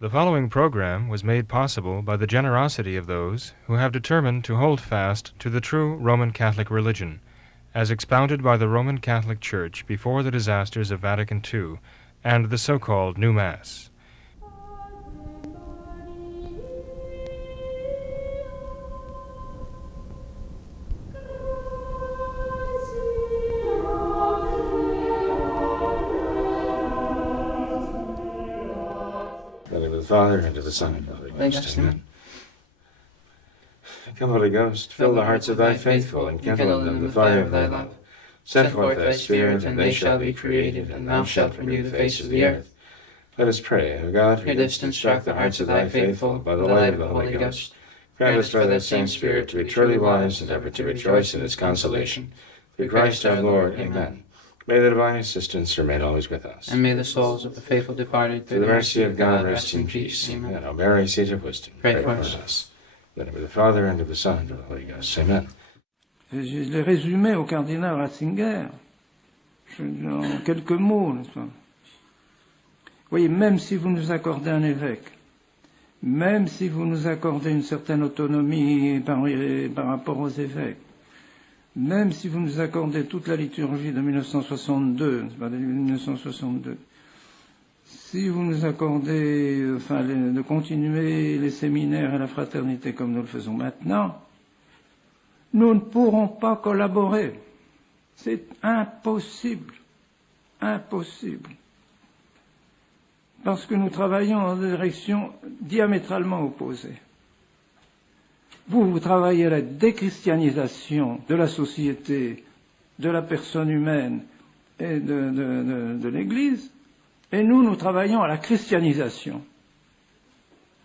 The following program was made possible by the generosity of those who have determined to hold fast to the true Roman Catholic religion, as expounded by the Roman Catholic Church before the disasters of Vatican II and the so-called New Mass. Father, and to the Son, and to the Holy Ghost. Amen. Come, Holy Ghost, fill the hearts of thy faithful, and kindle in them the fire of thy love. Send forth thy Spirit, and they shall be created, and thou shalt renew the face of the earth. Let us pray, O God, who didst instruct the hearts of thy faithful by the light of the Holy Ghost. Grant us by that same Spirit to be truly wise, and ever to rejoice in its consolation. Through Christ our Lord. Amen. May the divine assistance remain always with us. And may the souls of the faithful departed through the mercy of God rest in peace. Amen. And O Mary, seat of wisdom, pray for us. In the name of the Father, and of the Son, and of the Holy Ghost. Amen. Je l'ai résumé au cardinal Ratzinger, en quelques mots. Vous voyez, même si vous nous accordez un évêque, même si vous nous accordez une certaine autonomie par rapport aux évêques, même si vous nous accordez toute la liturgie de 1962, si vous nous accordez de continuer les séminaires et la fraternité comme nous le faisons maintenant, nous ne pourrons pas collaborer. C'est impossible. Impossible. Parce que nous travaillons dans des directions diamétralement opposées. Vous travaillez à la déchristianisation de la société, de la personne humaine et de l'Église, et nous travaillons à la christianisation.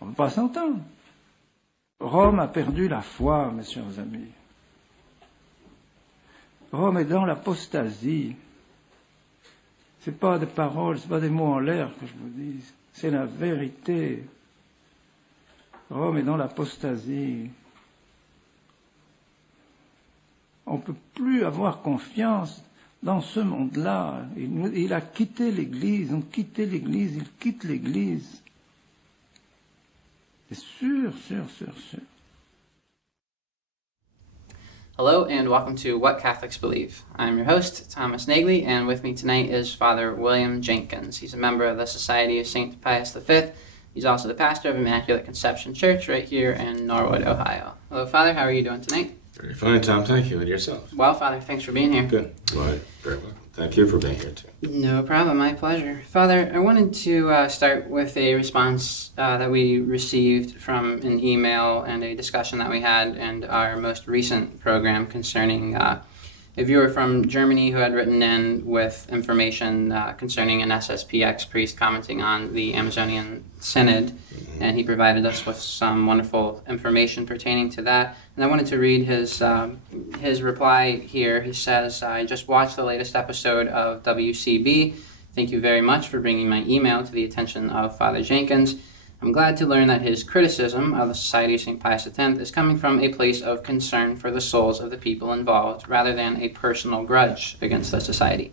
On ne peut pas s'entendre. Rome a perdu la foi, mes chers amis. Rome est dans l'apostasie. C'est pas des paroles, c'est pas des mots en l'air que je vous dis, c'est la vérité. Rome est dans l'apostasie. On ne peut plus avoir confiance dans ce monde-là. Il a quitté l'Église, il quitte l'Église. C'est sûr. Hello and welcome to What Catholics Believe. I'm your host, Thomas Nagley, and with me tonight is Father William Jenkins. He's a member of the Society of St. Pius V. He's also the pastor of Immaculate Conception Church right here in Norwood, Ohio. Hello, Father. How are you doing tonight? Very fine, Tom. Thank you. And yourself? Well, Father, thanks for being here. Good. Well, very welcome. Thank you for being here, too. No problem. My pleasure. Father, I wanted to start with a response that we received from an email and a discussion that we had in our most recent program concerning a viewer from Germany who had written in with information concerning an SSPX priest commenting on the Amazonian Synod, and he provided us with some wonderful information pertaining to that. And I wanted to read his reply here. He says, I just watched the latest episode of WCB. Thank you very much for bringing my email to the attention of Father Jenkins. I'm glad to learn that his criticism of the Society of St. Pius X is coming from a place of concern for the souls of the people involved, rather than a personal grudge against the Society.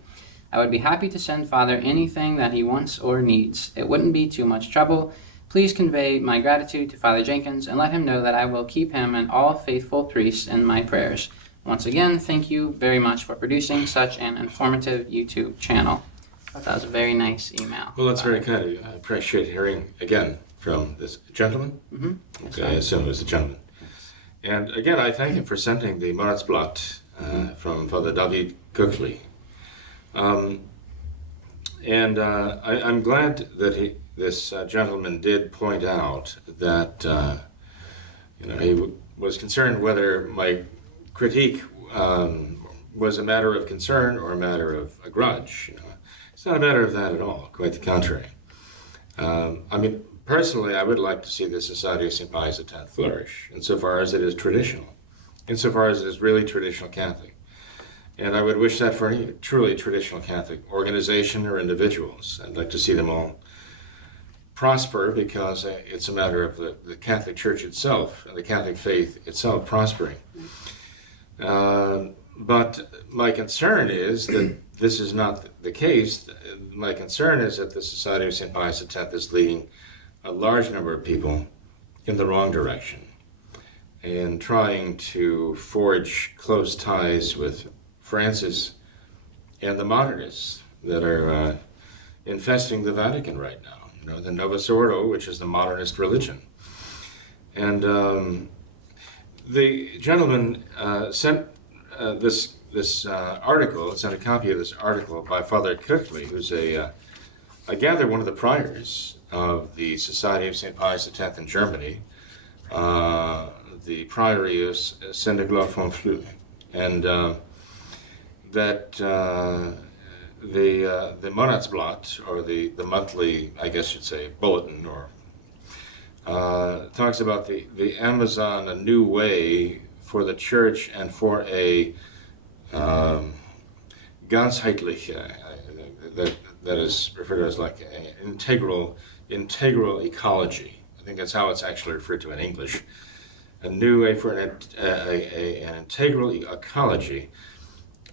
I would be happy to send Father anything that he wants or needs. It wouldn't be too much trouble. Please convey my gratitude to Father Jenkins and let him know that I will keep him and all faithful priests in my prayers. Once again, thank you very much for producing such an informative YouTube channel. I thought that was a very nice email. Well, that's very kind of you. I appreciate hearing again from this gentleman. Mm-hmm. Okay, I assume it was a gentleman. And again, I thank him for sending the Monatsblatt from Father David Kuchli. I'm glad that this gentleman did point out that he was concerned whether my critique was a matter of concern or a matter of a grudge. It's not a matter of that at all, quite the contrary. Personally, I would like to see the Society of St. Pius X flourish, insofar as it is traditional, insofar as it is really traditional Catholic. And I would wish that for any truly traditional Catholic organization or individuals. I'd like to see them all prosper, because it's a matter of the Catholic Church itself and the Catholic faith itself prospering. But my concern is that this is not the case. My concern is that the Society of St. Pius X is leading a large number of people in the wrong direction and trying to forge close ties with Francis and the modernists that are infesting the Vatican right now. You know, the Novus Ordo, which is the modernist religion. And the gentleman sent this article, sent a copy of this article by Father Kirkley, who's I gather one of the priors of the Society of St. Pius X in Germany, the Priory of Saint-Nicolas-Fonfleur, and that the Monatsblatt, or the monthly, I guess you'd say, bulletin, or talks about the Amazon, a new way for the church and for a ganzheitliche, that is referred to as like an integral ecology. I think that's how it's actually referred to in English. A new way for an integral ecology.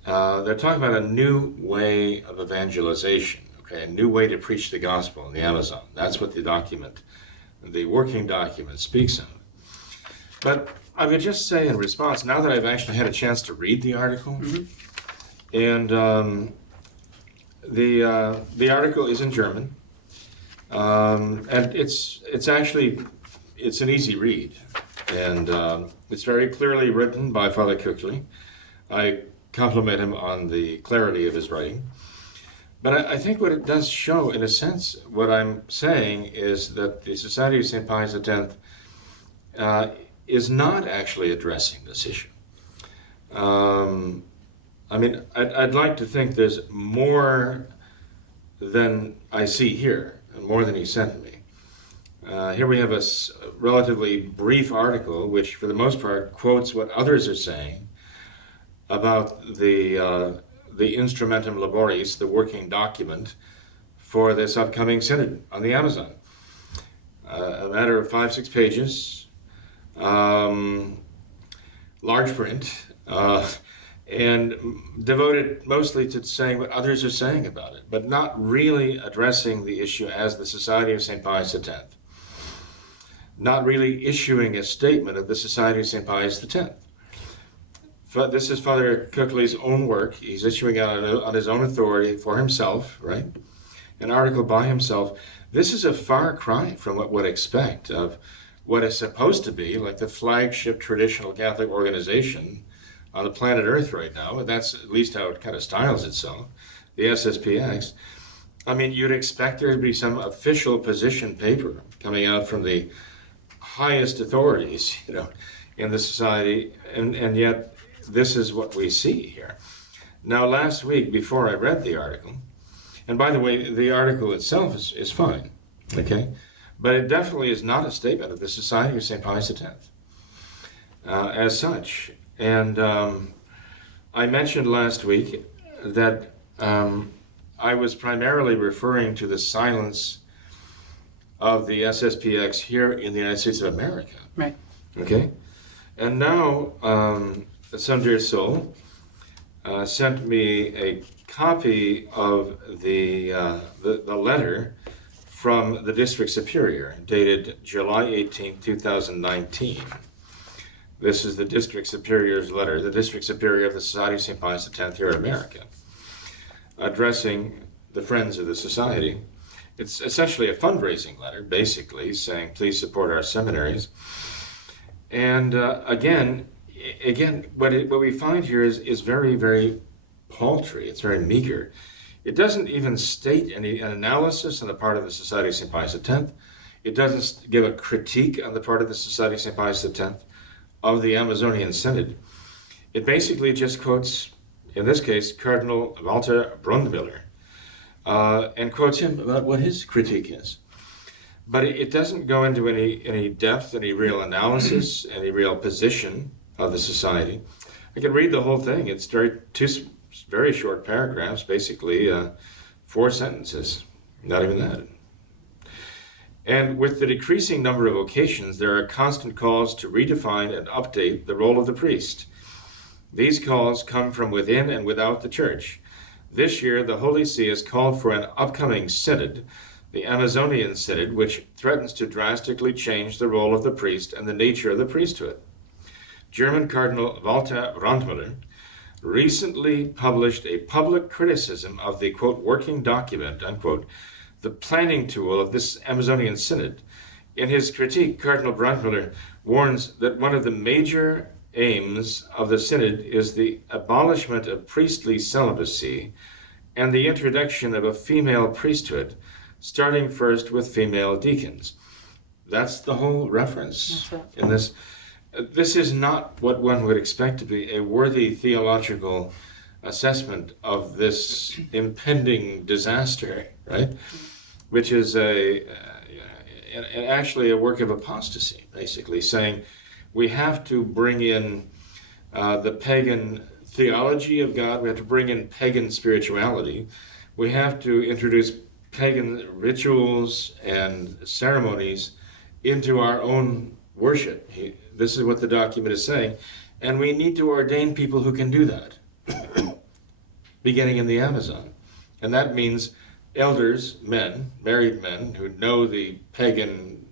They're talking about a new way of evangelization, okay, a new way to preach the gospel in the Amazon. That's what the working document speaks of. But I would just say in response, now that I've actually had a chance to read the article, and the article is in German, and it's an easy read, and it's very clearly written by Father Kirkley. I compliment him on the clarity of his writing. But I think what it does show, in a sense, what I'm saying is that the Society of St. Pius X is not actually addressing this issue. I mean, I'd like to think there's more than I see here, and more than he sent me. Here we have a relatively brief article, which for the most part quotes what others are saying about the Instrumentum Laboris, the working document for this upcoming synod on the Amazon. A matter of 5-6 pages, large print, and devoted mostly to saying what others are saying about it, but not really addressing the issue as the Society of St. Pius X. Not really issuing a statement of the Society of St. Pius X. This is Father Kirkley's own work. He's issuing out on his own authority for himself, right? An article by himself. This is a far cry from what one would expect of what is supposed to be like the flagship traditional Catholic organization on the planet Earth right now, and that's at least how it kind of styles itself, the SSPX. I mean, you'd expect there to be some official position paper coming out from the highest authorities, you know, in the society, and yet this is what we see here. Now, last week, before I read the article, and by the way, the article itself is fine, okay? But it definitely is not a statement of the Society of St. Pius X as such. And I mentioned last week that I was primarily referring to the silence of the SSPX here in the United States of America. Right. Okay? And now, some dear soul sent me a copy of the letter from the District Superior, dated July 18, 2019. This is the District Superior's letter, the District Superior of the Society of St. Pius X here in America, addressing the Friends of the Society. It's essentially a fundraising letter, basically, saying, please support our seminaries. And again, what we find here is very, very paltry. It's very meager. It doesn't even state an analysis on the part of the Society of St. Pius X. It doesn't give a critique on the part of the Society of St. Pius X of the Amazonian Synod. It basically just quotes, in this case, Cardinal Walter Brundmüller, and quotes him about what his critique is. But it doesn't go into any depth, any real analysis, any real position of the society. I can read the whole thing. It's two very short paragraphs, basically 4 sentences, not even that. And with the decreasing number of vocations, there are constant calls to redefine and update the role of the priest. These calls come from within and without the Church. This year, the Holy See has called for an upcoming synod the Amazonian Synod, which threatens to drastically change the role of the priest and the nature of the priesthood. German Cardinal Walter Randmüller recently published a public criticism of the, quote, working document, unquote, the planning tool of this Amazonian Synod. In his critique, Cardinal Brandmüller warns that one of the major aims of the Synod is the abolishment of priestly celibacy and the introduction of a female priesthood, starting first with female deacons. That's the whole reference in this. This is not what one would expect to be a worthy theological assessment of this impending disaster, right? Which is actually a work of apostasy, basically, saying we have to bring in the pagan theology of God, we have to bring in pagan spirituality, we have to introduce pagan rituals and ceremonies into our own worship. This is what the document is saying, and we need to ordain people who can do that, beginning in the Amazon. And that means elders, men, married men, who know the pagan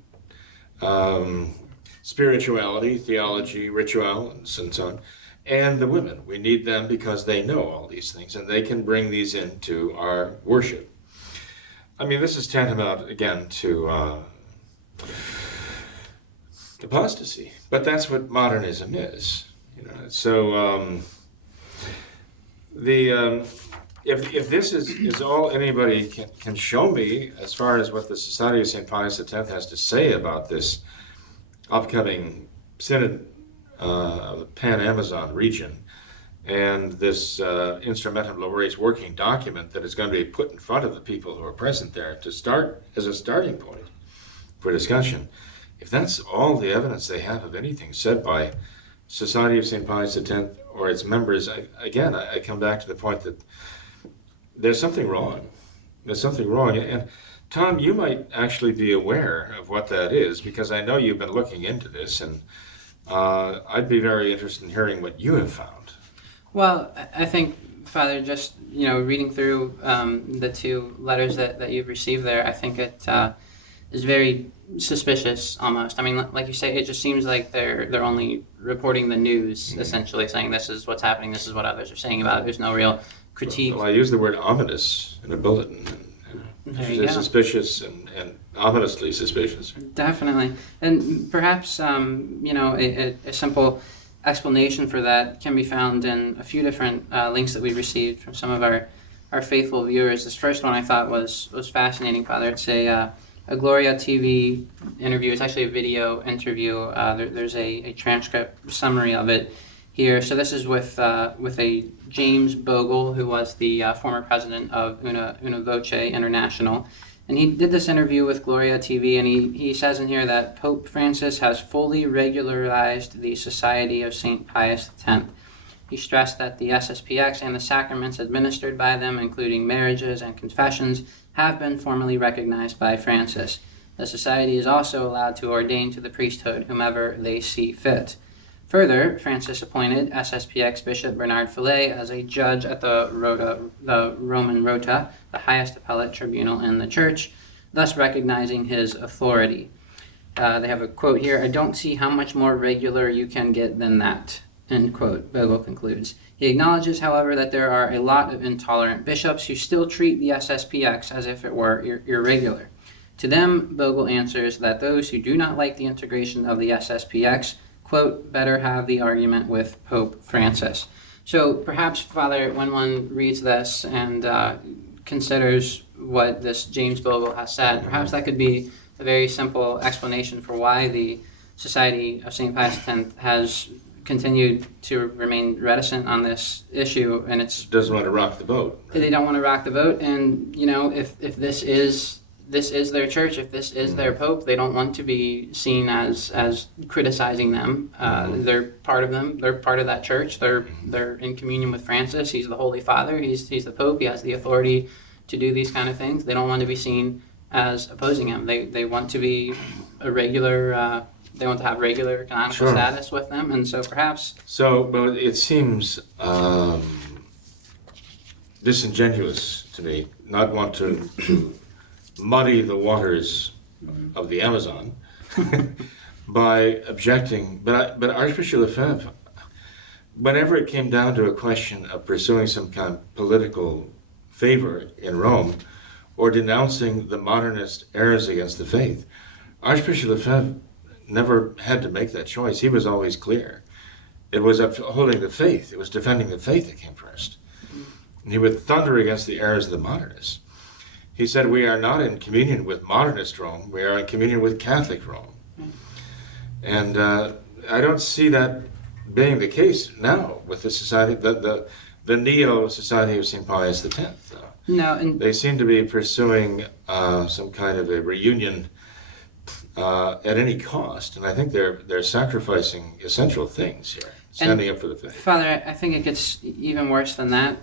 spirituality, theology, ritual, and so on, and the women. We need them because they know all these things, and they can bring these into our worship. I mean, this is tantamount, again, to apostasy, but that's what modernism is. You know, so if this is all anybody can show me as far as what the Society of St. Pius X has to say about this upcoming synod of the Pan-Amazon region and this Instrumentum Laboris working document that is going to be put in front of the people who are present there to start as a starting point for discussion, if that's all the evidence they have of anything said by Society of St. Pius X or its members, I come back to the point that there's something wrong. There's something wrong. And Tom, you might actually be aware of what that is, because I know you've been looking into this, and I'd be very interested in hearing what you have found. Well, I think, Father, just reading through the two letters that you've received there, I think it is very suspicious almost. I mean, like you say, it just seems like they're only reporting the news, essentially saying this is what's happening, this is what others are saying about it. There's no real critique. Well, I use the word ominous in a bulletin. They're suspicious and ominously suspicious. Definitely. And perhaps, a simple explanation for that can be found in a few different links that we received from some of our faithful viewers. This first one I thought was fascinating, Father. It's a Gloria TV interview. It's actually a video interview. There's a transcript summary of it here. So this is with a James Bogle, who was the former president of Una Voce International. And he did this interview with Gloria TV, and he says in here that Pope Francis has fully regularized the Society of St. Pius X. He stressed that the SSPX and the sacraments administered by them, including marriages and confessions, have been formally recognized by Francis. The Society is also allowed to ordain to the priesthood whomever they see fit. Further, Francis appointed SSPX Bishop Bernard Fillet as a judge at the Roman Rota, the highest appellate tribunal in the Church, thus recognizing his authority. They have a quote here, "I don't see how much more regular you can get than that," end quote, Bogle concludes. He acknowledges, however, that there are a lot of intolerant bishops who still treat the SSPX as if it were irregular. To them, Bogle answers that those who do not like the integration of the SSPX, quote, better have the argument with Pope Francis. So perhaps, Father, when one reads this and considers what this James Bogle has said, perhaps that could be a very simple explanation for why the Society of St. Pius X has continued to remain reticent on this issue, and it doesn't want to rock the boat. Right? They don't want to rock the boat, and if this is their church, if this is their pope, they don't want to be seen as criticizing them. They're part of them. They're part of that church. They're in communion with Francis. He's the Holy Father. He's the Pope. He has the authority to do these kind of things. They don't want to be seen as opposing him. They want to be a regular. They want to have regular canonical status with them, and so perhaps. But it seems disingenuous to me not want to muddy the waters of the Amazon by objecting. But Archbishop Lefebvre, whenever it came down to a question of pursuing some kind of political favor in Rome or denouncing the modernist errors against the faith, Archbishop Lefebvre never had to make that choice. He was always clear. It was upholding the faith. It was defending the faith that came first. And he would thunder against the errors of the modernists. He said, we are not in communion with modernist Rome, we are in communion with Catholic Rome. And I don't see that being the case now with the society, the Neo-Society of St. Pius X. No, and they seem to be pursuing some kind of a reunion at any cost, and I think they're sacrificing essential things here, standing up for the faith. Father, I think it gets even worse than that.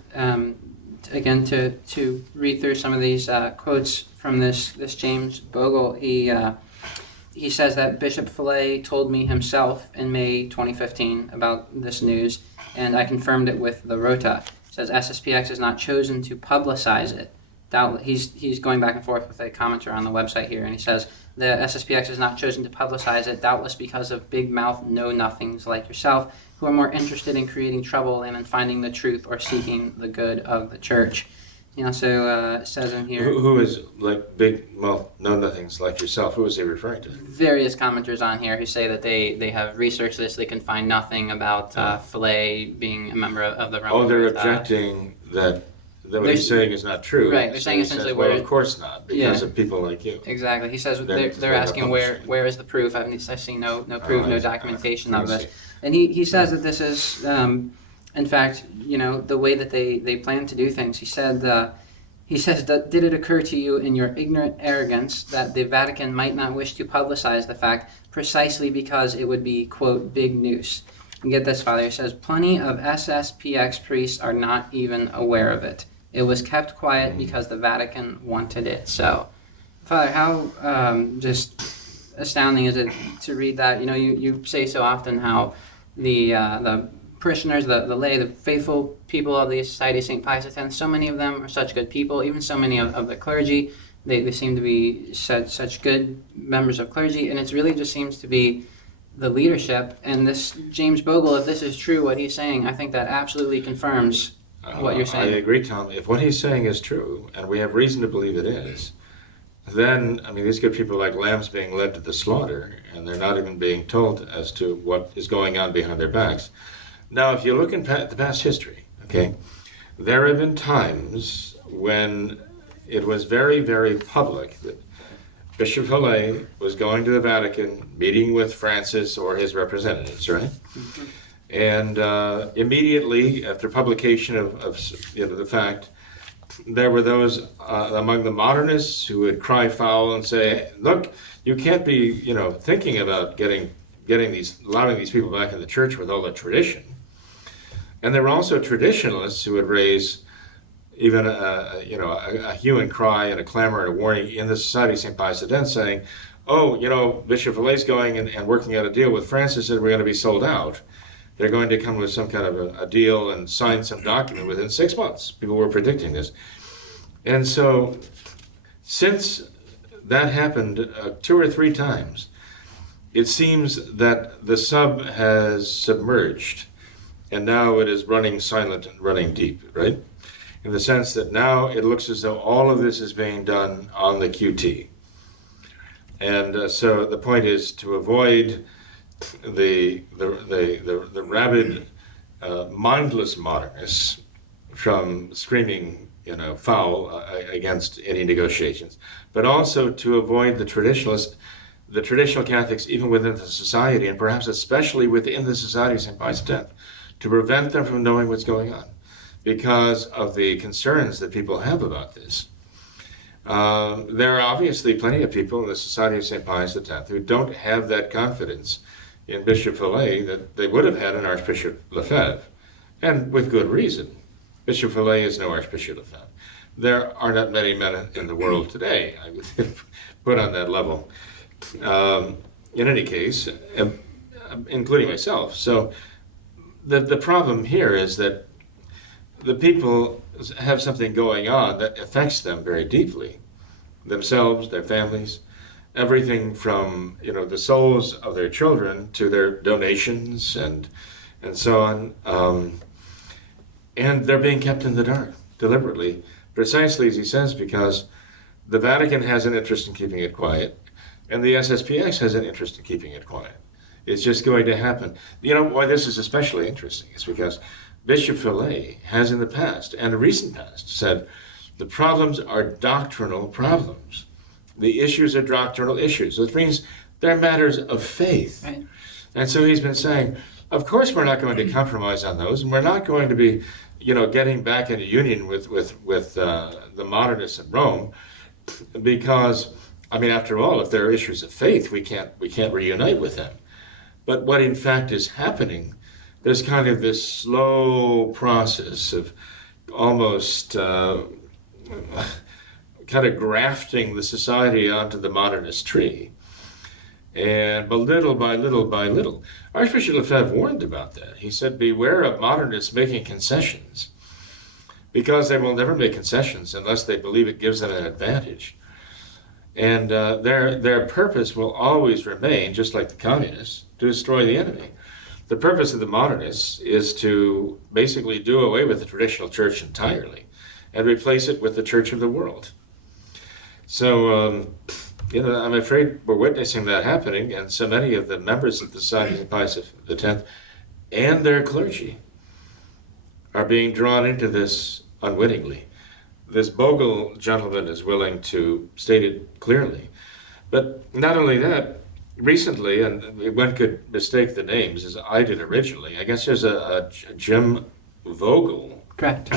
Again, to read through some of these quotes from this James Bogle, he says that Bishop Feeney told me himself in May 2015 about this news, and I confirmed it with the Rota. It says SSPX has not chosen to publicize it. He's going back and forth with a commenter on the website here, and he says the SSPX has not chosen to publicize it, doubtless because of big mouth know-nothings like yourself, who are more interested in creating trouble than in finding the truth or seeking the good of the church. He also says in here... Who is like big mouth know-nothings like yourself? Who is he referring to? Various commenters on here who say that they have researched this, they can find nothing about Feeney being a member of the Roman... Oh, they're objecting that what he's saying is not true. Right, they're saying essentially says, well, of course not, because of people like you. Exactly. He says they're asking where is the proof? I see no proof, no documentation of this. And he says that this is, in fact, the way that they plan to do things. He says, did it occur to you in your ignorant arrogance that the Vatican might not wish to publicize the fact precisely because it would be, quote, big news? And get this, Father. He says, plenty of SSPX priests are not even aware of it. It was kept quiet because the Vatican wanted it. So, Father, how just astounding is it to read that? You say so often how the parishioners, the lay, the faithful people of the Society of St. Pius X, so many of them are such good people, even so many of the clergy, they seem to be such good members of clergy, and it really just seems to be the leadership. And this James Bogle, if this is true, what he's saying, I think that absolutely confirms what you're saying. I agree, Tom. If what he's saying is true, and we have reason to believe it is, then, these good people like lambs being led to the slaughter, and they're not even being told as to what is going on behind their backs. Now, if you look at the past history, okay, there have been times when it was very, very public that Bishop Feeney was going to the Vatican, meeting with Francis or his representatives, right? Mm-hmm. And immediately after publication of the fact, there were those among the modernists who would cry foul and say, "Look, you can't be, thinking about allowing these people back in the church with all the tradition." And there were also traditionalists who would raise even a hue and cry and a clamor and a warning in the Society of St. Pius X, saying, "Oh, Bishop Feeney's going and working out a deal with Francis, and we're going to be sold out. They're going to come with some kind of a deal and sign some document within 6 months." People were predicting this. And so, since that happened 2 or 3 times, it seems that the sub has submerged, and now it is running silent and running deep, right? In the sense that now it looks as though all of this is being done on the QT. And so the point is to avoid the rabid, mindless modernists from screaming, foul against any negotiations, but also to avoid the traditional Catholics, even within the society, and perhaps especially within the Society of St. Pius X, to prevent them from knowing what's going on because of the concerns that people have about this. There are obviously plenty of people in the Society of St. Pius X who don't have that confidence in Bishop Feeney that they would have had in Archbishop Lefebvre, and with good reason. Bishop Feeney is no Archbishop Lefebvre. There are not many men in the world today, I would put on that level. In any case, including myself. So the problem here is that the people have something going on that affects them very deeply. themselves, their families, everything from, the souls of their children to their donations and so on. And they're being kept in the dark deliberately, precisely as he says, because the Vatican has an interest in keeping it quiet, and the SSPX has an interest in keeping it quiet. It's just going to happen. You know why this is especially interesting? It's because Bishop Vogel has in the past, and a recent past, said the problems are doctrinal problems. The issues are doctrinal issues, which means they're matters of faith. Right. And so he's been saying, of course we're not going to compromise on those, and we're not going to be, getting back into union with the modernists in Rome, because, after all, if there are issues of faith, we can't reunite with them. But what in fact is happening, there's kind of this slow process of almost kind of grafting the society onto the modernist tree. And but little by little by little, Archbishop Lefebvre warned about that. He said, beware of modernists making concessions, because they will never make concessions unless they believe it gives them an advantage. And their purpose will always remain, just like the communists, to destroy the enemy. The purpose of the modernists is to basically do away with the traditional church entirely and replace it with the church of the world. So, I'm afraid we're witnessing that happening, and so many of the members of the Society of Pius X and their clergy are being drawn into this unwittingly. This Bogle gentleman is willing to state it clearly. But not only that, recently, and one could mistake the names as I did originally, I guess there's a Jim Vogel. Correct.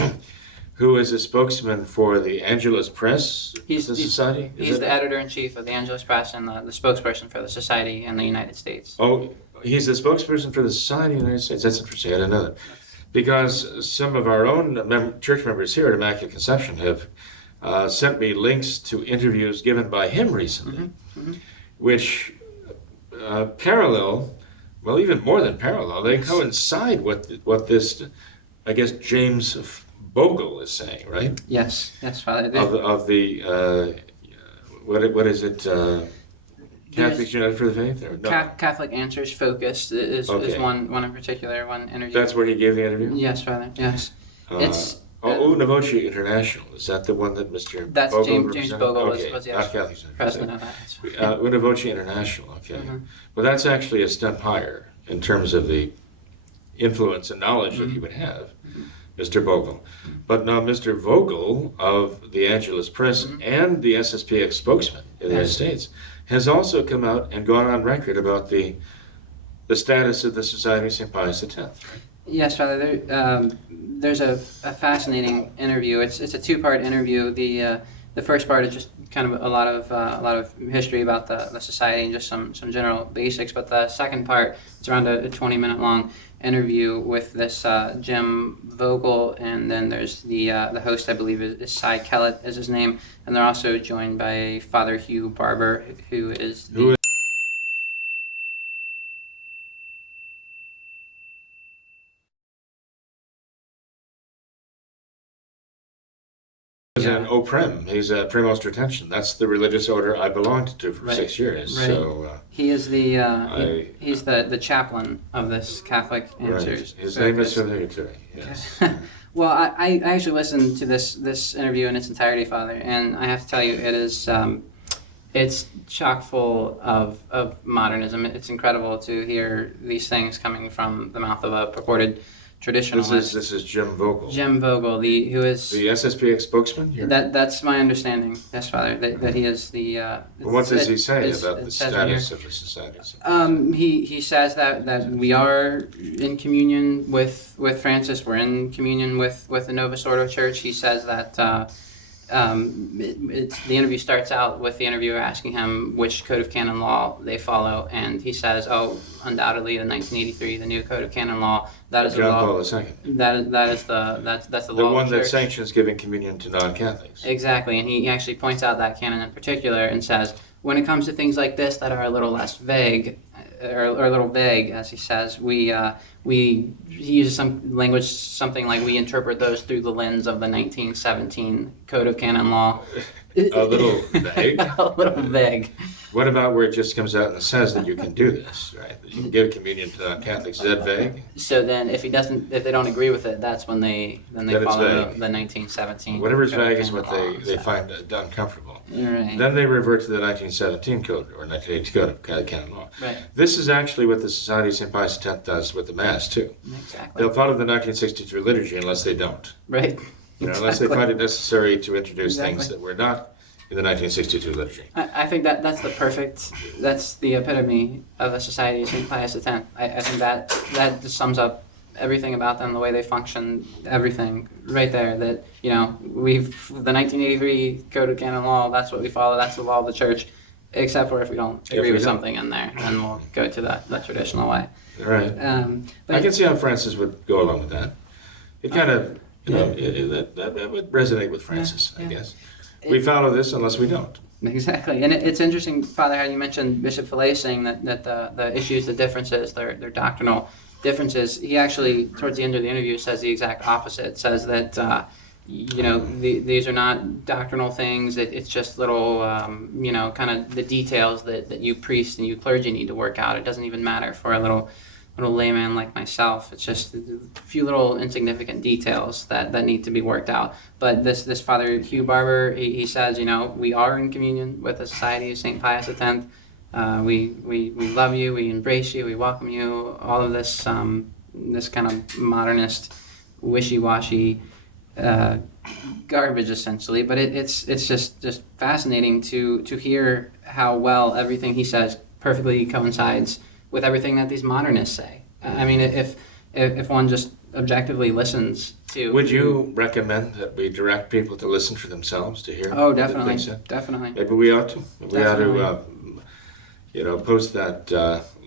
Who is a spokesman for the Angelus Press, society? He's the editor-in-chief of the Angelus Press and the spokesperson for the society in the United States. Oh, he's the spokesperson for the society in the United States. That's interesting. I didn't know that. Because some of our own church members here at Immaculate Conception have sent me links to interviews given by him recently, which parallel, well, even more than parallel, they coincide with what this, I guess, James Bogle is saying, right? Yes, Father. Of the what is it? Catholics United for the Faith? Or no? Catholic Answers Focused is one in particular, one interview. That's where he gave the interview? Yes, Father, yes. It's... Una Voce International, is that the one that Mr. That's Bogle James Bogle was not Catholics president of that. Una Voce International, okay. Well, that's actually a step higher in terms of the influence and knowledge that he would have, Mr. Bogle. But now Mr. Vogel of the Angelus Press and the SSPX spokesman in the United States has also come out and gone on record about the status of the Society of St. Pius X. Right? Yes, Father. There's a fascinating interview. It's a two-part interview. The first part is just kind of a lot of history about the society and just some general basics. But the second part, it's around a 20-minute long interview with this Jim Vogel, and then there's the host, I believe, is Kellett is his name, and they're also joined by Father Hugh Barbour, who is an OPREM. He's a Premost Retention. That's the religious order I belonged to for 6 years. Right. So he is he's the chaplain of this Catholic Answers. Right. His name is familiar to me. Yes. Well, I actually listened to this interview in its entirety, Father, and I have to tell you, it is it's chock full of modernism. It's incredible to hear these things coming from the mouth of a purported traditionalist. This is Jim Vogel. Jim Vogel, who is the SSPX spokesman here? That's my understanding. Yes, Father. That he is the. What does he say about the status of the society? He says that we are in communion with Francis. We're in communion with the Novus Ordo Church. He says that. The interview starts out with the interviewer asking him which code of canon law they follow, and he says, undoubtedly the 1983, the new code of canon law. That is John the law. Paul II. That's the law. The one of the that church. sanctions giving communion to non-Catholics. Exactly, and he actually points out that canon in particular and says, when it comes to things like this that are a little less vague, or a little vague, as he says. He uses some language, something like we interpret those through the lens of the 1917 Code of Canon Law. A little vague? A little vague. What about where it just comes out and says that you can do this, right? That you can give communion to non-Catholics. Is that vague? So then if they don't agree with it, that's when they follow the 1917. Whatever's Code of vague is Canon what Law, they so. find uncomfortable. Right. Then they revert to the 1917 code, or 1980 code of canon law. Right. This is actually what the Society of St. Pius X does with the Mass, too. Exactly. They'll follow the 1962 liturgy unless they don't. Right. Unless they find it necessary to introduce Exactly. things that were not in the 1962 liturgy. I think that's the epitome of the Society of St. Pius X. I think that just sums up everything about them, the way they function, everything right there. That, the 1983 Code of Canon Law, that's what we follow, that's the law of the Church, except for if we don't agree with something in there, then we'll go to the traditional way. Right. I can see how Francis would go along with that. It kind of, that would resonate with Francis, I guess. We follow this unless we don't. Exactly, and it's interesting, Father, how you mentioned Bishop Fillet saying that the issues, the differences, their doctrinal differences. He actually, towards the end of the interview, says the exact opposite. Says that these are not doctrinal things. It's just little, kind of the details that you priests and you clergy need to work out. It doesn't even matter for a little layman like myself. It's just a few little insignificant details that need to be worked out. But this Father Hugh Barbour, he says, we are in communion with the Society of St. Pius X. We love you, we embrace you, we welcome you. All of this this kind of modernist, wishy-washy garbage, essentially. But it's just fascinating to hear how well everything he says perfectly coincides with everything that these modernists say. I mean, if one just objectively listens to... Would you recommend that we direct people to listen for themselves, to hear? Oh, definitely, definitely. Maybe we ought to. We ought to, post that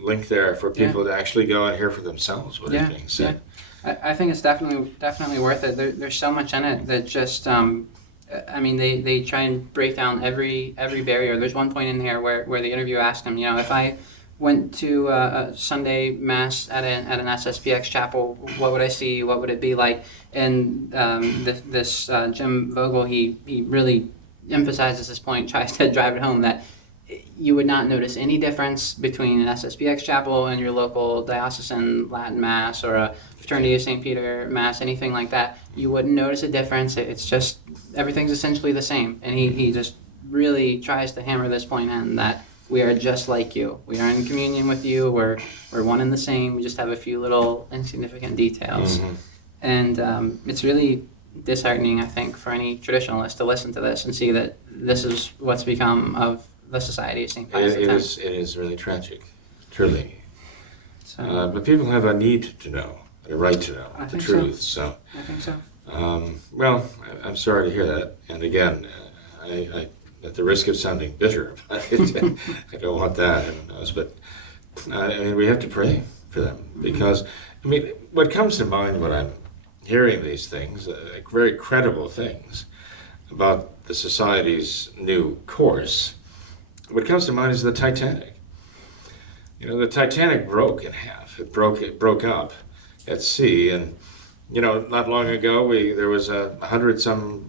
link there for people to actually go and hear for themselves what is being said. Yeah. I think it's definitely worth it. There's so much in it that just... they try and break down every barrier. There's one point in here where the interviewer asked him, if I went to a Sunday Mass at an SSPX chapel, what would I see? What would it be like? And this Jim Vogel, he really emphasizes this point, tries to drive it home, that you would not notice any difference between an SSPX chapel and your local diocesan Latin Mass or a Fraternity of St. Peter Mass, anything like that. You wouldn't notice a difference. It's just, everything's essentially the same. And he just really tries to hammer this point in, that we are just like you. We are in communion with you. We're one and the same. We just have a few little insignificant details. Mm-hmm. And it's really disheartening, I think, for any traditionalist to listen to this and see that this is what's become of the Society of St. Pius X. It is really tragic, truly. So, but people have a need to know, a right to know the truth. So. I think so. Well, I'm sorry to hear that. And again, I at the risk of sounding bitter about it, I don't want that, heaven knows. But we have to pray for them, because what comes to mind when I'm hearing these things, very credible things about the Society's new course, what comes to mind is the Titanic. The Titanic broke in half. It broke up at sea, and not long ago there was 100-some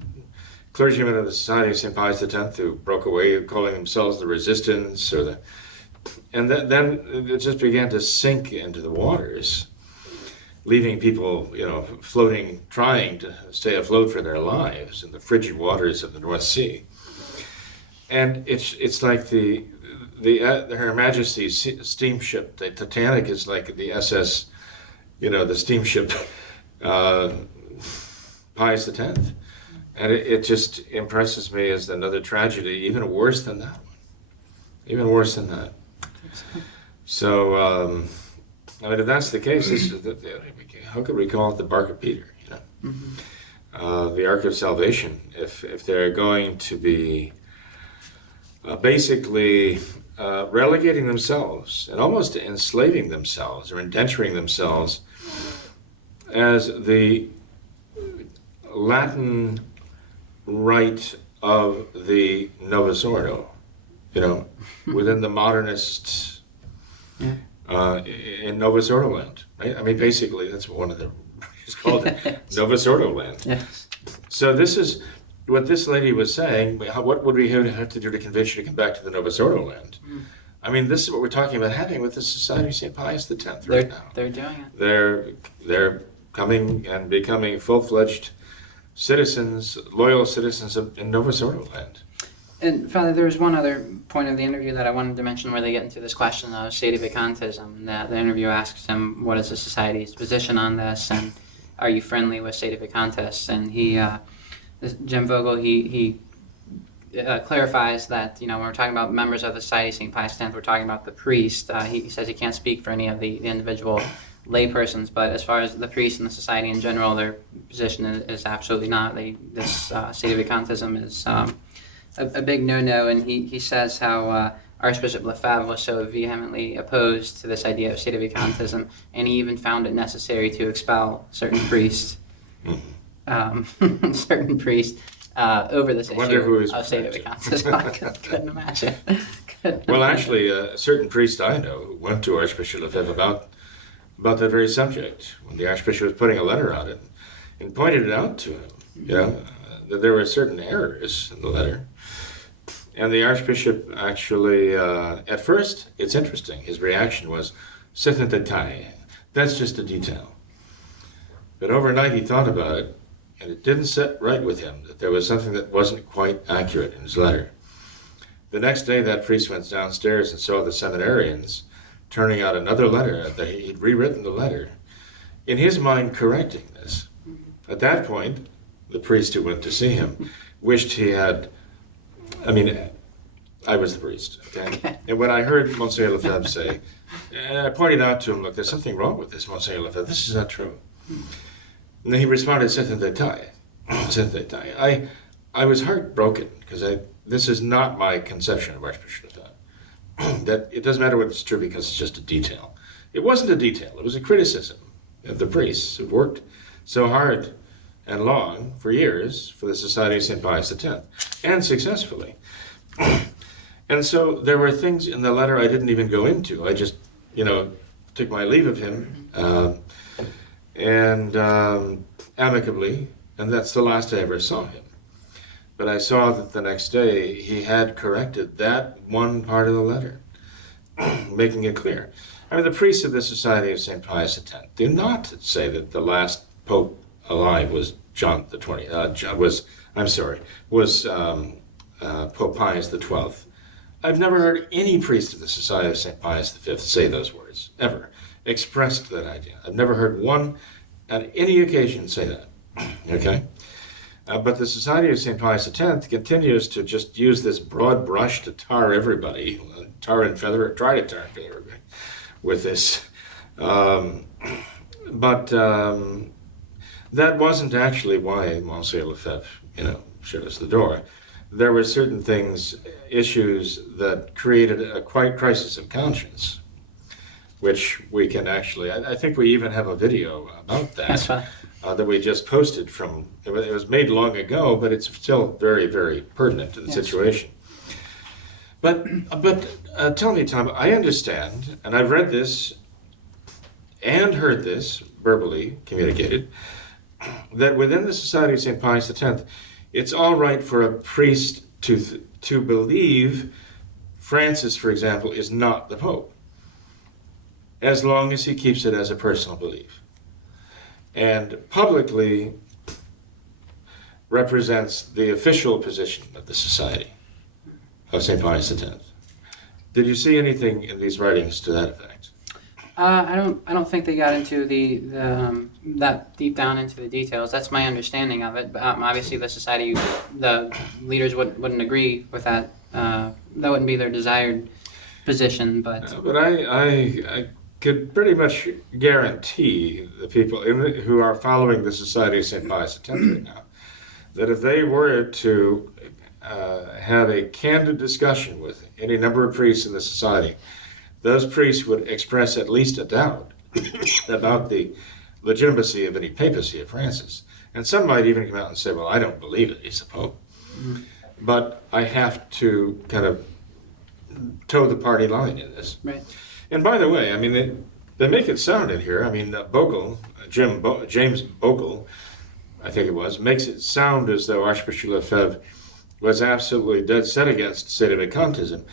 clergymen of the Society of St. Pius X who broke away, calling themselves the Resistance, and then it just began to sink into the waters, leaving people, floating, trying to stay afloat for their lives in the frigid waters of the North Sea. And it's like Her Majesty's steamship, the Titanic, is like the SS, the steamship Pius X. And it just impresses me as another tragedy, even worse than that one. Even worse than that. So, if that's the case, how could we call it the Bark of Peter, Mm-hmm. The Ark of Salvation, if they're going to be basically relegating themselves and almost enslaving themselves or indenturing themselves as the Latin rite of the Novus Ordo, within the modernist in Novus Ordo land. Right? I mean, basically, that's what one of the it's called Novus Ordo land. Yes. So this is what this lady was saying. What would we have to do to convince you to come back to the Novus Ordo land? I mean, this is what we're talking about having with the Society of St. Pius X right now. They're doing it. They're coming and becoming full-fledged citizens, loyal citizens in Novus Ordo land. And Father, there was one other point of the interview that I wanted to mention where they get into this question of sedevacantism. The interview asks him, what is the Society's position on this, and are you friendly with sedevacantists? And Jim Vogel, he clarifies that, when we're talking about members of the Society of St. Pius X, we're talking about the priest. He says he can't speak for any of the individual laypersons, but as far as the priest and the society in general, their position is absolutely not. This sedevacantism is a big no-no, and he says how Archbishop Lefebvre was so vehemently opposed to this idea of sedevacantism, and he even found it necessary to expel certain priests, over this issue of sedevacantism. I couldn't imagine. Well, actually, a certain priest I know went to Archbishop Lefebvre about that very subject when the Archbishop was putting a letter out and pointed it out to him, that there were certain errors in the letter. And the Archbishop actually, at first, it's interesting, his reaction was, c'est un détail, that's just a detail. But overnight he thought about it, and it didn't sit right with him that there was something that wasn't quite accurate in his letter. The next day that priest went downstairs and saw the seminarians turning out another letter, that he'd rewritten the letter, in his mind correcting this. At that point, the priest who went to see him wished he had, I was the priest, okay? And when I heard Monsignor Lefebvre say, and I pointed out to him, look, there's something wrong with this, Monsignor Lefebvre, this is not true. And then he responded, c'est un détail. C'est un détail. I was heartbroken, because this is not my conception of Archbishop Lefebvre. That it doesn't matter whether it's true because it's just a detail. It wasn't a detail, it was a criticism of the priests who worked so hard and long for years for the Society of St. Pius X, and successfully. And so there were things in the letter I didn't even go into. I just, took my leave of him and amicably, and that's the last I ever saw him. But I saw that the next day he had corrected that one part of the letter, making it clear. The priests of the Society of St. Pius X do not say that the last pope alive was John the 20th. Was Pope Pius XII. I've never heard any priest of the Society of St. Pius V say those words, ever, expressed that idea. I've never heard one on any occasion say that, okay? But the Society of St. Pius X continues to just use this broad brush to tar everybody, try to tar and feather everybody with this. But that wasn't actually why Monsignor Lefebvre, showed us the door. There were certain things, issues that created a quite crisis of conscience, which we can actually, I think we even have a video about that. That's fine. That we just posted from, it was made long ago, but it's still very, very pertinent to the situation. But tell me, Tom, I understand, and I've read this and heard this verbally communicated, that within the Society of St. Pius X, it's all right for a priest to believe Francis, for example, is not the Pope, as long as he keeps it as a personal belief, and publicly represents the official position of the Society of St. Pius X. Did you see anything in these writings to that effect? I don't think they got into that deep down into the details. That's my understanding of it. But obviously, the society, the leaders wouldn't agree with that. That wouldn't be their desired position. But I could pretty much guarantee the people who are following the Society of St. Pius X right now that if they were to have a candid discussion with any number of priests in the society, those priests would express at least a doubt about the legitimacy of any papacy of Francis. And some might even come out and say, well, I don't believe it, he's the Pope. Mm-hmm. But I have to kind of toe the party line in this. Right. And by the way, I mean, they make it sound in here, I mean, Bogle, James Bogle, I think it was, makes it sound as though Archbishop Lefebvre was absolutely dead set against sedevacantism.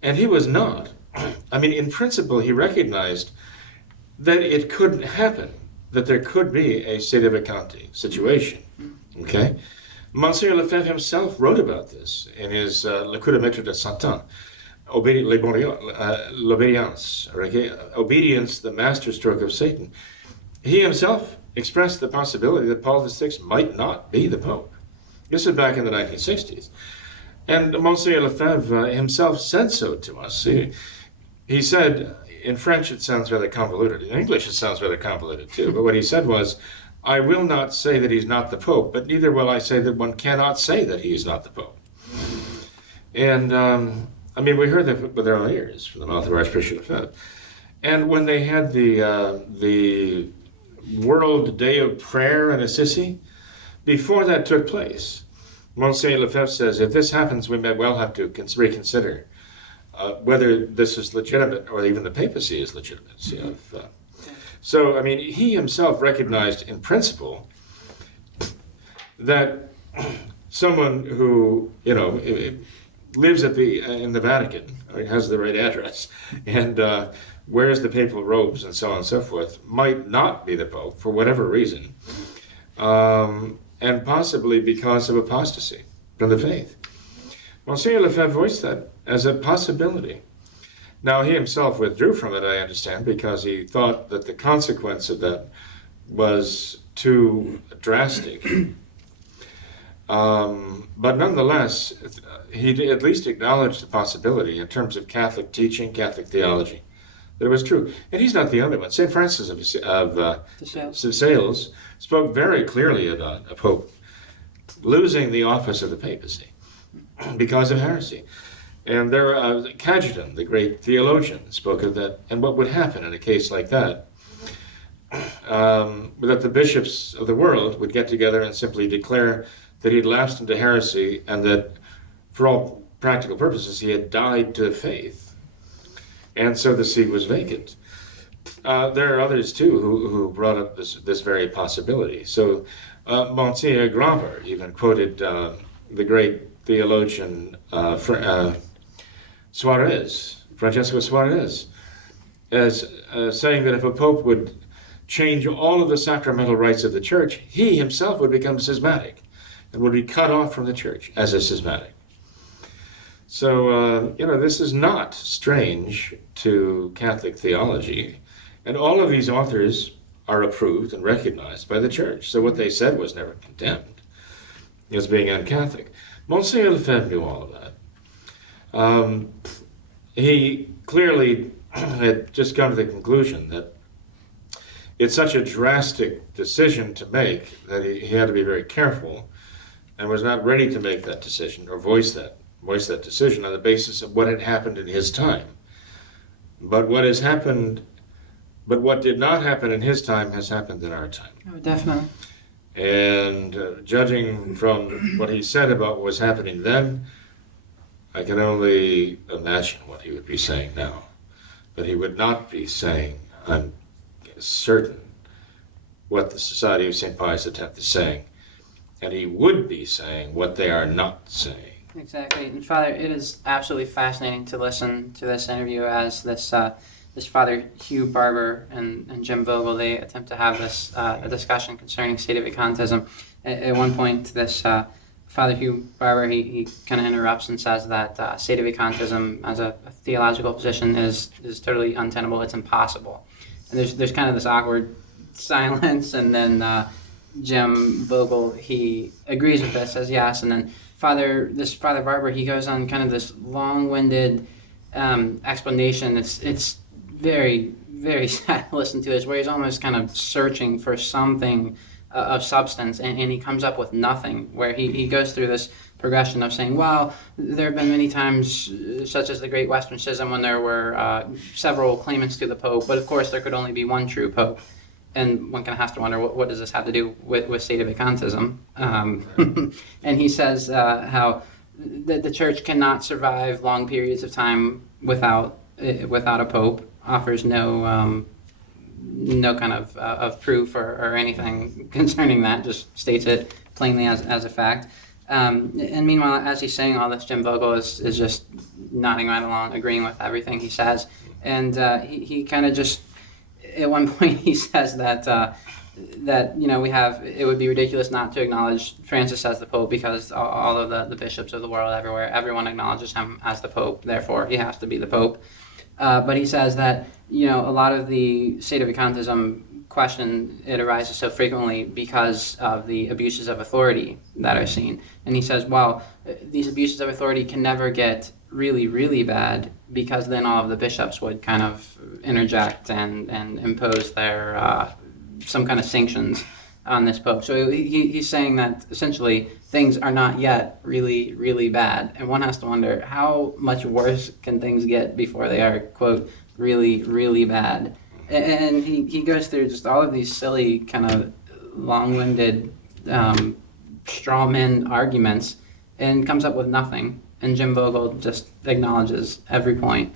And he was not. I mean, in principle, he recognized that it couldn't happen, that there could be a sedevacante situation. Okay? Monsieur Lefebvre himself wrote about this in his Le Coup de Maître de Satan, l'obédience, obedience, the masterstroke of Satan. He himself expressed the possibility that Paul VI might not be the Pope. This is back in the 1960s. And Monsieur Lefebvre himself said so to us. He said, in French it sounds rather convoluted. In English it sounds rather convoluted too. But what he said was, I will not say that he's not the Pope, but neither will I say that one cannot say that he is not the Pope. And, I mean, we heard that with our own ears from the mouth of Archbishop Lefebvre. And when they had the World Day of Prayer in Assisi, before that took place, Monsieur Lefebvre says, if this happens, we may well have to reconsider whether this is legitimate or even the papacy is legitimate. So, I mean, he himself recognized in principle that someone who, lives in the Vatican, has the right address, and wears the papal robes and so on and so forth, might not be the Pope for whatever reason, and possibly because of apostasy from the faith. Monsieur Lefebvre voiced that as a possibility. Now, he himself withdrew from it, I understand, because he thought that the consequence of that was too drastic. But nonetheless, he at least acknowledged the possibility in terms of Catholic teaching, Catholic theology, that it was true. And he's not the only one. St. Francis of Sales spoke very clearly about a pope losing the office of the papacy because of heresy. And Cajetan, the great theologian, spoke of that, and what would happen in a case like that, that the bishops of the world would get together and simply declare that he had lapsed into heresy and that, for all practical purposes, he had died to faith. And so the see was vacant. There are others, too, who brought up this very possibility. So Monsignor Graver even quoted the great theologian Francesco Suarez, as saying that if a pope would change all of the sacramental rites of the church, he himself would become schismatic and would be cut off from the church as a schismatic. So, this is not strange to Catholic theology, and all of these authors are approved and recognized by the church. So what they said was never condemned as being un-Catholic. Monsignor Lefebvre knew all of that. He clearly had just come to the conclusion that it's such a drastic decision to make that he had to be very careful and was not ready to make that decision or voice that decision on the basis of what had happened in his time. But what did not happen in his time has happened in our time. Oh, definitely. And judging from what he said about what was happening then, I can only imagine what he would be saying now. But he would not be saying, I'm certain, what the Society of St. Pius X is saying. And he would be saying what they are not saying. Exactly. And Father, it is absolutely fascinating to listen to this interview as this Father Hugh Barbour and Jim Vogel, they attempt to have this a discussion concerning sedevacantism. At one point, this Father Hugh Barbour, he kind of interrupts and says that sedevacantism as a theological position is totally untenable. It's impossible. And there's kind of this awkward silence, and then Jim Vogel, he agrees with this, says yes, and then Father Barbour, he goes on kind of this long-winded explanation. It's very, very sad to listen to, is where he's almost kind of searching for something of substance, and he comes up with nothing, where he goes through this progression of saying, well, there have been many times, such as the Great Western Schism, when there were several claimants to the Pope, but of course there could only be one true Pope. And one kind of has to wonder, what does this have to do with sedevacantism? And he says how the church cannot survive long periods of time without a pope. offers no kind of proof or anything concerning that, just states it plainly as a fact. And meanwhile, as he's saying all this, Jim Vogel is just nodding right along, agreeing with everything he says. And he kind of just, at one point he says that it would be ridiculous not to acknowledge Francis as the Pope because all of the bishops of the world everywhere, everyone acknowledges him as the Pope, therefore he has to be the Pope. But he says that, a lot of the sedevacantism question, it arises so frequently because of the abuses of authority that are seen. And he says, well, these abuses of authority can never get really, really bad because then all of the bishops would kind of interject and impose their some kind of sanctions on this Pope. So he's saying that essentially things are not yet really, really bad. And one has to wonder, how much worse can things get before they are, quote, really, really bad? And he goes through just all of these silly, kind of long-winded straw man arguments and comes up with nothing. And Jim Bogle just acknowledges every point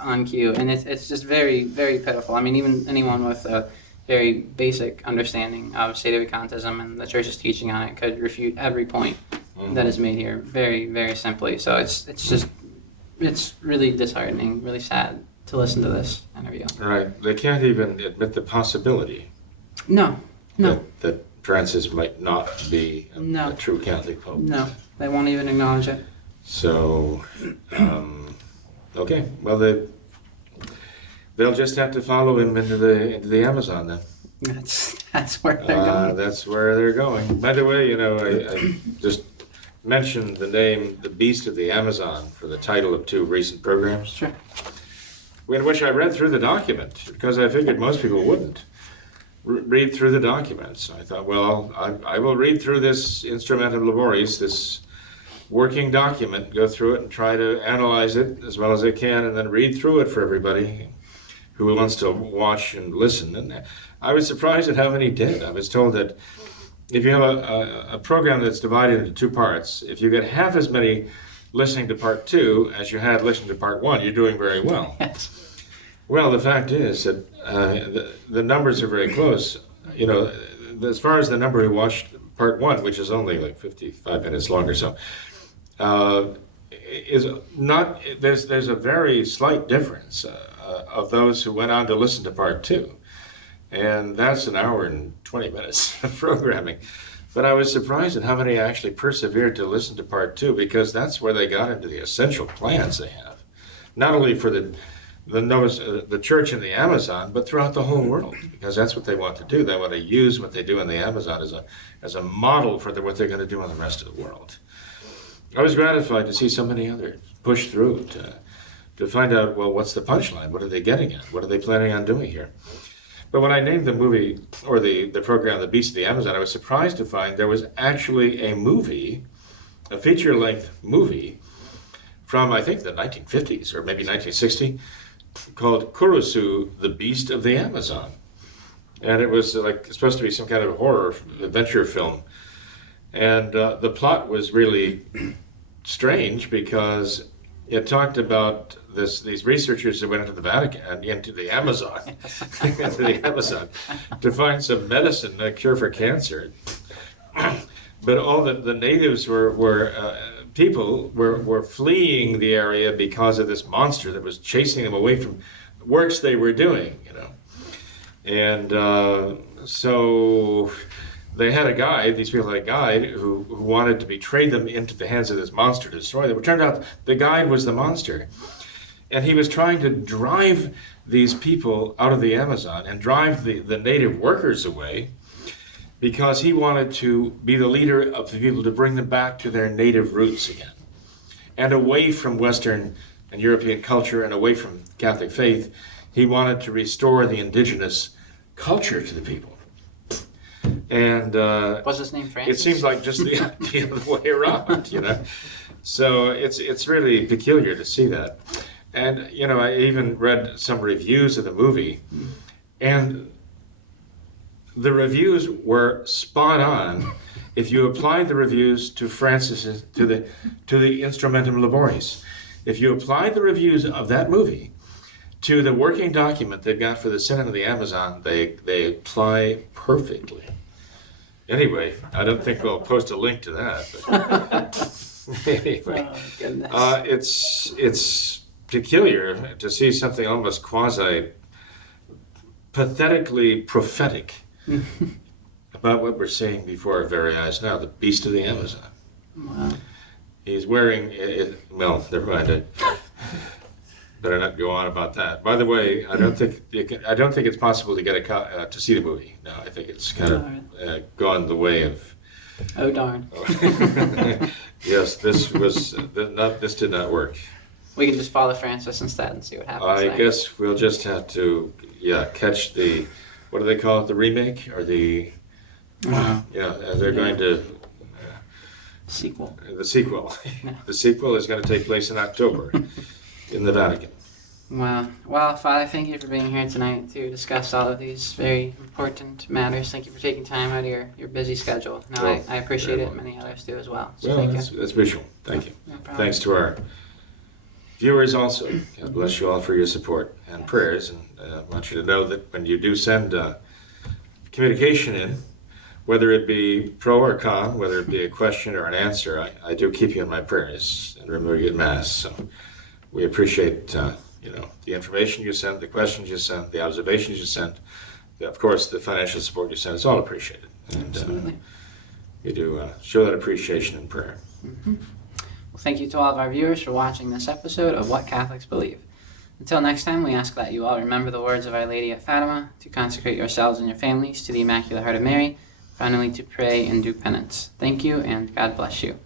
on cue. And it's just very, very pitiful. I mean, even anyone with a very basic understanding of sedevacantism and the church's teaching on it could refute every point that is made here very, very simply. So it's really disheartening, really sad to listen to this interview. Right. They can't even admit the possibility. No. That Francis might not be a true Catholic Pope. No, they won't even acknowledge it. So, okay. Well, they'll just have to follow him into the Amazon then. That's where they're going. That's where they're going. By the way, I just mentioned the name "The Beast of the Amazon" for the title of 2 recent programs. Sure. In which I read through the document because I figured most people wouldn't read through the documents. I thought, well, I will read through this Instrumentum Laboris, this working document, go through it and try to analyze it as well as I can, and then read through it for everybody who wants to watch and listen. And I was surprised at how many did. I was told that if you have a program that's divided into 2 parts, if you get half as many listening to part 2 as you had listening to part 1, you're doing very well. Yes. Well, the fact is that the numbers are very close. As far as the number who watched part 1, which is only like 55 minutes long or so, is not. There's a very slight difference of those who went on to listen to part 2, and that's an hour and 20 minutes of programming. But I was surprised at how many actually persevered to listen to part 2, because that's where they got into the essential plans they have, not only for the church in the Amazon, but throughout the whole world, because that's what they want to do. They want to use what they do in the Amazon as a model for what they're going to do in the rest of the world. I was gratified to see so many others push through to find out, well, what's the punchline? What are they getting at? What are they planning on doing here? But when I named the movie, or the program, The Beast of the Amazon, I was surprised to find there was actually a movie, a feature-length movie from, I think, the 1950s or maybe 1960, called Kurusu, The Beast of the Amazon. And it was supposed to be some kind of horror adventure film. And the plot was really strange because it talked about these researchers that went into the Vatican, into the Amazon, to find some medicine, a cure for cancer. But all the natives people were fleeing the area because of this monster that was chasing them away from works they were doing, And so they had a guide, these people had a guide who wanted to betray them into the hands of this monster to destroy them. It turned out the guide was the monster. And he was trying to drive these people out of the Amazon and drive the native workers away, because he wanted to be the leader of the people to bring them back to their native roots again, and away from Western and European culture and away from Catholic faith. He wanted to restore the indigenous culture to the people. And what's his name, Francis? It seems like just the other way around, So it's really peculiar to see that. And I even read some reviews of the movie, and the reviews were spot on if you applied the reviews to Francis, to the Instrumentum Laboris. If you applied the reviews of that movie to the working document they've got for the Synod of the Amazon, they apply perfectly. Anyway, I don't think we'll post a link to that. But anyway, Oh, goodness. it's peculiar to see something almost quasi pathetically prophetic about what we're seeing before our very eyes now, the beast of the Amazon. Wow. He's wearing, well, never mind. Better not go on about that. By the way, I don't think it's possible to get to see the movie. No, I think it's kind of gone the way of. Oh darn. Yes, this did not work. We can just follow Francis instead and see what happens. I guess we'll just have to, catch the, what do they call it, the remake or the, they're going to. Sequel. The sequel. Yeah. The sequel is going to take place in October in the Vatican. Wow. Well, Father, thank you for being here tonight to discuss all of these very important matters. Thank you for taking time out of your busy schedule. No, Well, I appreciate very it, well. and many others do as well. So Well, thank that's visual. Thank you. you. No problem. Thanks to our viewers also. God bless you all for your support and prayers. And I want you to know that when you do send communication in, whether it be pro or con, whether it be a question or an answer, I do keep you in my prayers and remember you at Mass. So we appreciate the information you send, the questions you send, the observations you send, of course the financial support you send. It's all appreciated. And Absolutely. we do show that appreciation in prayer. Mm-hmm. Well, thank you to all of our viewers for watching this episode of What Catholics Believe. Until next time, we ask that you all remember the words of Our Lady at Fatima, to consecrate yourselves and your families to the Immaculate Heart of Mary, finally to pray and do penance. Thank you, and God bless you.